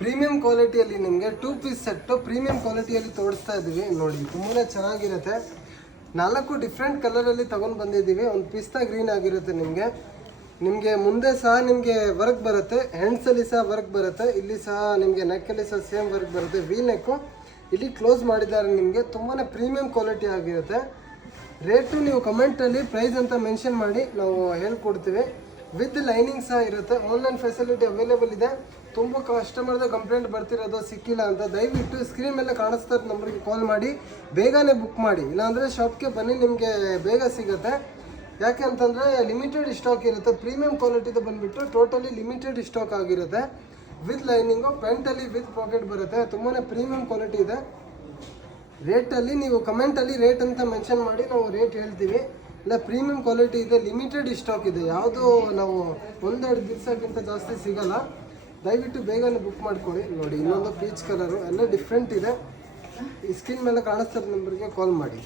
Premium ಕ್ವಾಲಿಟಿಯಲ್ಲಿ ನಿಮಗೆ 2 piece set premium ಕ್ವಾಲಿಟಿಯಲ್ಲಿ ತೋರಿಸ್ತಾ ಇದ್ದೀವಿ. ನೋಡಿ ತುಂಬಾ ಚೆನ್ನಾಗಿರುತ್ತೆ. 4 ಡಿಫ್ರೆಂಟ್ ಕಲರಲ್ಲಿ ತೊಗೊಂಡು ಬಂದಿದ್ದೀವಿ. ಒಂದು ಪಿಸ್ತಾ ಗ್ರೀನ್ ಆಗಿರುತ್ತೆ ನಿಮಗೆ ಮುಂದೆ ಸಹ ನಿಮಗೆ ವರ್ಕ್ ಬರುತ್ತೆ, ಹ್ಯಾಂಡ್ಸಲ್ಲಿ ಸಹ ವರ್ಕ್ ಬರುತ್ತೆ, ಇಲ್ಲಿ ಸಹ ನಿಮಗೆ ನೆಕ್ಕಲ್ಲಿ ಸಹ ಸೇಮ್ ವರ್ಕ್ ಬರುತ್ತೆ. ವಿ ನೆಕ್ಕು ಇಲ್ಲಿ ಕ್ಲೋಸ್ ಮಾಡಿದ್ದಾರೆ. ನಿಮಗೆ ತುಂಬಾ ಪ್ರೀಮಿಯಂ ಕ್ವಾಲಿಟಿ ಆಗಿರುತ್ತೆ. ರೇಟು ನೀವು ಕಮೆಂಟಲ್ಲಿ ಪ್ರೈಸ್ ಅಂತ ಮೆನ್ಷನ್ ಮಾಡಿ ನಾವು ಹೇಳ್ಕೊಡ್ತೀವಿ. ವಿತ್ ಲೈನಿಂಗ್ ಸಹ ಇರುತ್ತೆ. ಆನ್ಲೈನ್ ಫೆಸಿಲಿಟಿ ಅವೈಲೇಬಲ್ ಇದೆ. ತುಂಬ ಕಸ್ಟಮರ್ದು ಕಂಪ್ಲೇಂಟ್ ಬರ್ತಿರೋದು ಸಿಕ್ಕಿಲ್ಲ ಅಂತ. ದಯವಿಟ್ಟು ಸ್ಕ್ರೀನ್ ಮೇಲೆ ಕಾಣಿಸ್ತಾ ಇರೋ ನಂಬರ್ಗೆ ಕಾಲ್ ಮಾಡಿ ಬೇಗನೆ ಬುಕ್ ಮಾಡಿ, ಇಲ್ಲಾಂದರೆ ಶಾಪ್ಗೆ ಬನ್ನಿ, ನಿಮಗೆ ಬೇಗ ಸಿಗುತ್ತೆ. ಯಾಕೆ ಅಂತಂದರೆ ಲಿಮಿಟೆಡ್ ಸ್ಟಾಕ್ ಇರುತ್ತೆ. ಪ್ರೀಮಿಯಂ ಕ್ವಾಲಿಟಿದು ಬಂದುಬಿಟ್ಟು ಟೋಟಲಿ ಲಿಮಿಟೆಡ್ ಸ್ಟಾಕ್ ಆಗಿರುತ್ತೆ. ವಿತ್ ಲೈನಿಂಗು, ಪ್ಯಾಂಟಲ್ಲಿ ವಿತ್ ಪಾಕೆಟ್ ಬರುತ್ತೆ. ತುಂಬಾ ಪ್ರೀಮಿಯಂ ಕ್ವಾಲಿಟಿ ಇದೆ. ರೇಟಲ್ಲಿ ನೀವು ಕಮೆಂಟಲ್ಲಿ ರೇಟ್ ಅಂತ ಮೆನ್ಷನ್ ಮಾಡಿ ನಾವು ರೇಟ್ ಹೇಳ್ತೀವಿ. ಇಲ್ಲ ಪ್ರೀಮಿಯಂ ಕ್ವಾಲಿಟಿ ಇದೆ, ಲಿಮಿಟೆಡ್ ಸ್ಟಾಕ್ ಇದೆ, ಯಾವುದು ನಾವು 1-2 ದಿವಸಕ್ಕಿಂತ ಜಾಸ್ತಿ ಸಿಗೋಲ್ಲ. ದಯವಿಟ್ಟು ಬೇಗನೆ ಬುಕ್ ಮಾಡ್ಕೊಳ್ಳಿ. ನೋಡಿ ಇನ್ನೊಂದು ಪೀಚ್ ಕಲರು ಎಲ್ಲ ಡಿಫ್ರೆಂಟ್ ಇದೆ. ಈ ಸ್ಕ್ರೀನ್ ಮೇಲೆ ಕಾಣಿಸ್ತಿರೋ ನಂಬರ್ಗೆ ಕಾಲ್ ಮಾಡಿ.